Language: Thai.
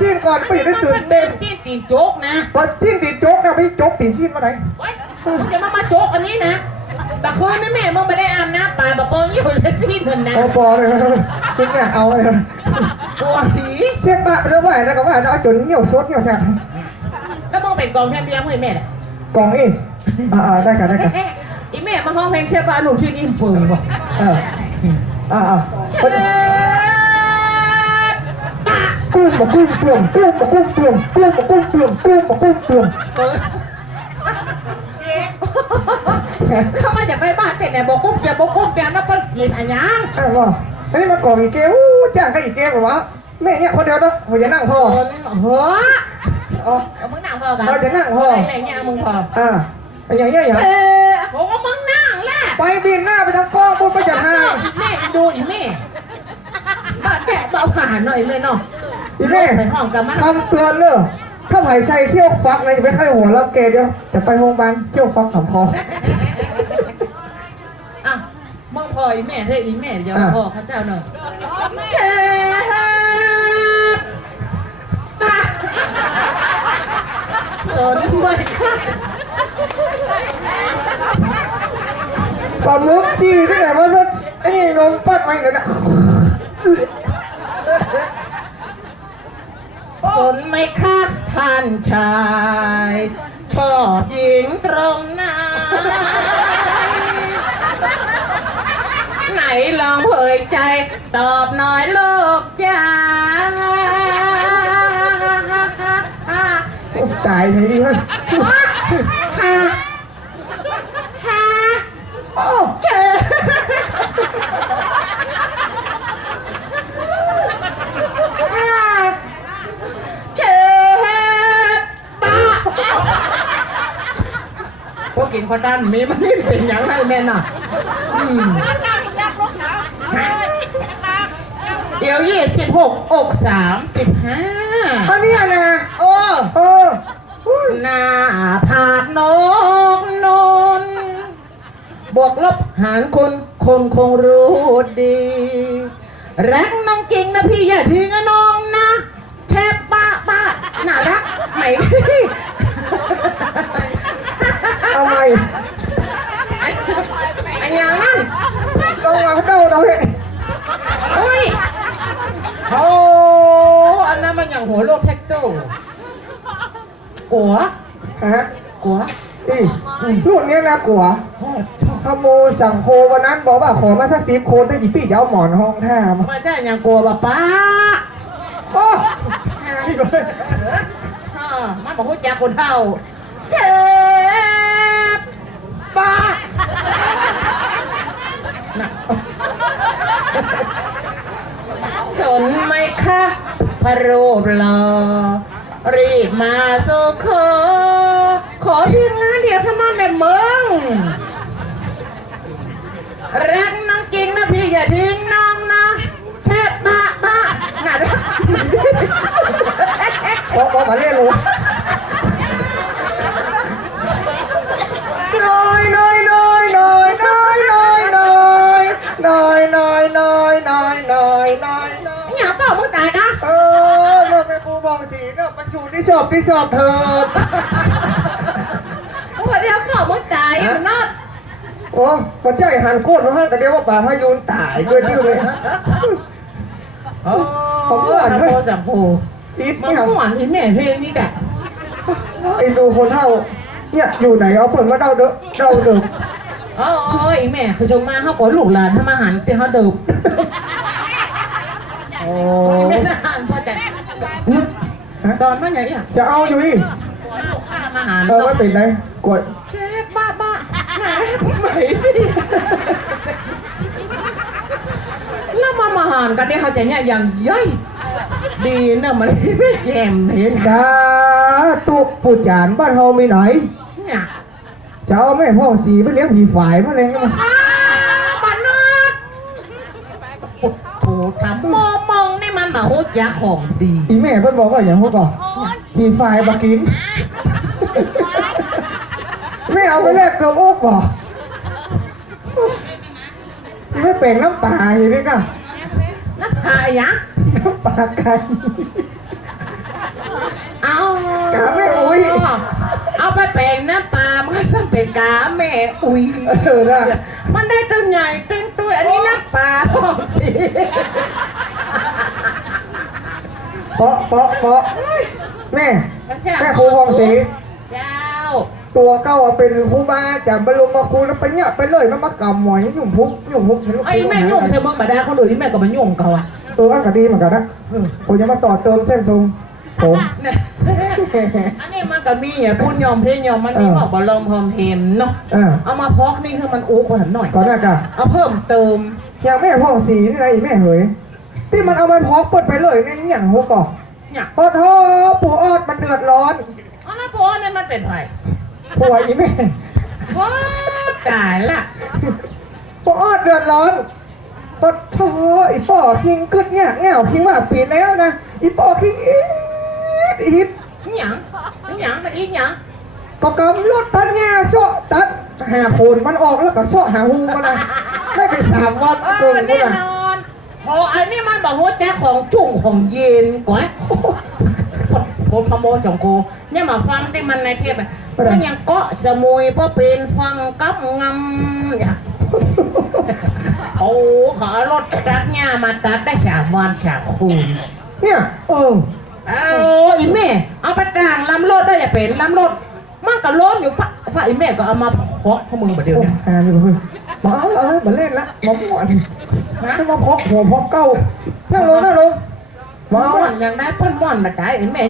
ซีนก่อนไม่ได้ตื่นเต้นซีนตีนโจ๊กนะพอซีนตีโจ๊กนะพี่โจ๊กตีซีนมาไหนเฮ้ยมึงจะมามาโจ๊กอันนี้นะแต่คนนี่แม่มึงไม่ได้อาบน้ำปลาแบบเปิ้งอยู่ในซีนเหมือนนะโอ้ปอเลยคุณเนี่ยเอาเลยกลัวผีเช็คบะไปแล้วว่านะก็ว่าเอาจนเหี่ยวซดเหี่ยวแซ่บแล้วมึงเป็นกองแทนเบียร์ให้แม่น่ะกล่องอีอ่าได้กันได้กันเอ๊ะอีแม่มาห้องเพลงเชฟบ้านหนูชื่ออิ่มเปิงว่ะเอออ่าอ่าเชฟปะ กุ้งมากุ้งเติมกุ้งมากุ้งเติมกุ้งมากุ้งเติมกุ้งมากุ้งเติมเปิงเข้ามาจากไปบ้านแต่ไหนบอกกุ้งเดียวบอกกุ้งเดียวนะเปิ้ลกินอะไรยังอ่าว่าอันนี้มาก่ออีเกอู้จ้างก็อีเกแบบว่าแม่เนี่ยคนเดียวเนาะผมจะนั่งพ่อคนหัวอ๋อมึงนั่งพอกันเราจะนั่งพอไหนเนี่ยมึงพออ่าอย่างเงี้ยอย่างเออผมก็มึงนั่งแหละไปบินหน้าไปทางกล้องบนไปจัดห้างแม่ดูอีแม่บ้าแกะเบาหานหน่อยเลยเนาะ อีแม่ไปห้องกับมันคำเตือนเลยถ้าไผ่ใส่เที่ยวฟักนะจะไปไข้หัวแล้วเกเดียวจะไปโรงพยาบาลเที่ยวฟักขำคออะมึงพออีแม่เฮ้ยอีแม่เดี๋ยวอะพ่อข้าเจ้าหน่อยเจ็บปะสนไหมค่ะปลาหมึกจีที่ไหนมันมันไอ้นี่นมปัดไม่เนี่ยนะ สนไหมคะท่านชายชอบหญิงตรงไหนไหนลองเผยใจ ตอบหน่อยลูกจ้าโอ้ตายเลยดิเฮ้ยฮะฮะโอ้เจอเจอปะพว กินข้าวด้านมีมันนี่เป็นอย่างไรแม่น่ะอืมเดี๋ยวยี่สิบหกอกสามสิบห้าอันเนี้ยนะโอ้เออหน้าผากนกนนบวกลบหารคนคนคงรู้ดี รักน้องจริงนะพี่อย่าทิ้งนะน้องนะแทบบ้าบ้าน่ารักไหนพี่ อันนั้นมันอย่างหัวโลกแท็กโต้กัวฮะกัวอีรุ่นนี้นะกัวพ่อชอบขโมยสั่งโควันนั้นบอกว่าขอมาสักสิบโคนได้กี่ปีจะเอาหมอนห้องท่ามามาได้อย่างกลัวป่ะป้าโอ้หานี่ก็เลยอ่ามาบอกว่าจากคนเท่าเจ็บป้าน่ะสนไหมคะ พระรูปหล่อรีบมาสุขอขอเพียงงานเดียวเท่านั้นแหละมึง รักน้องจริงนะพี่อย่าทิ้งน้องนะแทบบ้าบ้าน่ารักขอขอมาเรียนรู้ ที่สอบที่สอบเธอพอเดียวเปล่ามึงตายมันนอดโอ้พระเจ้าหันโคตรมาให้แต่เดียวว่าป่าพายุนตายเกินที่เลย ผมหวานโพสัมโพอีทมึงเนี่ยหวานอีแม่เพลงนี่แหละไอ้ดูคนเท่า เนี่ยอยู่ไหนเอาเปิดมาเดาเด้อเดาเด้อโอ้ยแม่คือจงมาเขาก่อลูกหลานทำอาหารเตี้ยเขาเดิมโอ้ แม่อาหารพอ แต่ตอนมันอย่างนี้จะเอาอยู่อีกลูกข้ามอาหารเออไม่เป็นไรกดเจ็บบ้าบ้าไหนไหนพี่แล้วมามาหารกันเนี่ยเขาจะเนี่ยอย่างย่อยดีนะมันไม่แจมเห็นสาตุผู้จานบ้านเฮามีไหนเนี่ยจะเอาแม่พ่อสีไปเลี้ยงผีฝ่ายมาเลยนะอ้า มันมาโหจาของดีอีแม่เพิ่นบอกว่าอย่างพวกก่อนผีฝ่ายมากิน ไม่เอาไปแลกเกลืออกบ่ไม่เป็นน้ำตาเห็นไหมกะนักหายะน้ำปลาไก่เอากาแม่อุ้ยเอาไปแปลงน้ำปลามันก็สั่งเป็นกาแม่อุ้ยเออนะมันได้ตัวใหญ่ตึงตัวอันนี้น้ำปลาพอสิเปาะเปาะเปาะแม่ไม่ใช่แม่ครูทองศรีเจ้า ตัวเก้าอะเป็นครูบาอาจารย์บรมครูแล้วไปเนี่ยไปเลยมันมากำหมอยยุ่งพุกยุ่งพุกเห็นลูกไอ้นี่แม่ยุ่งใช่เมืองบาดาคนอื่นที่แม่ก็มายุ่งเขาอะตัวอันก็ดีเหมือนกันนะผมจะมาต่อเติมเส้นทรงผมเนี่ยอันนี้มันก็มีอย่าพูดยอมเพลยอมมันมีเออบอกบอลมพรมเพมเนาะอ่าเอามาพอกนี่คือมันอุกกว่าหน่อยก่อนหน้ากะเอาเพิ่มเติมอย่างแม่พ่อสีนี่ไรแม่เหย ที่มันเอามาพอกเปิดไปเลยในอย่างหัวกอกเนี่ยพอทอปู่ออดมันเดือดร้อนเอาละพอเนี่ยมันเป็นไผ่ผัวอีแม่ว้าตายละปู่ออดเดือดร้อนปดทออีป่อคิงกึดเนี่ยเงาคิงว่าปีแล้วนะอีป่อคิงอีดอีดหยังหยังมันอีหยังก็กำรถตัดแง่เสาะตัดหาโคนมันออกแล้วก็เสาะหาหูมันนะได้ไปสามวันเอเกิอนกูแน่นะนอน พออันนี้มันบอกว่าแจ๊ของจุ่งของเย็นกว่าโคตรขโมยจงโกเนี่ยมาฟังที่มันในเทปอะมันยังเกาะสมุยเพราะเป็นฟังกับงำอย่าโอ้ขอรถตัดเนี่ยมาตัดได้สามวันสามคืนเนี่ยเออเอาอีแม่เอาไปต่างลำรถได้อย่าเป็นลำรถมันก็ล้มอยู่ฝ่าฝ่าอีแม่ก็เอามาพอกข้อมือแบบเดียวเนี่ยอ่านี่เพื่อน มาเอาเออมาเล่นละมาม่วนให้มาพอกหัวพอกเก้านั่งลงนั่งลงมาเอาม่อละนยังได้เปิ้นม่อนมาได้อีแม่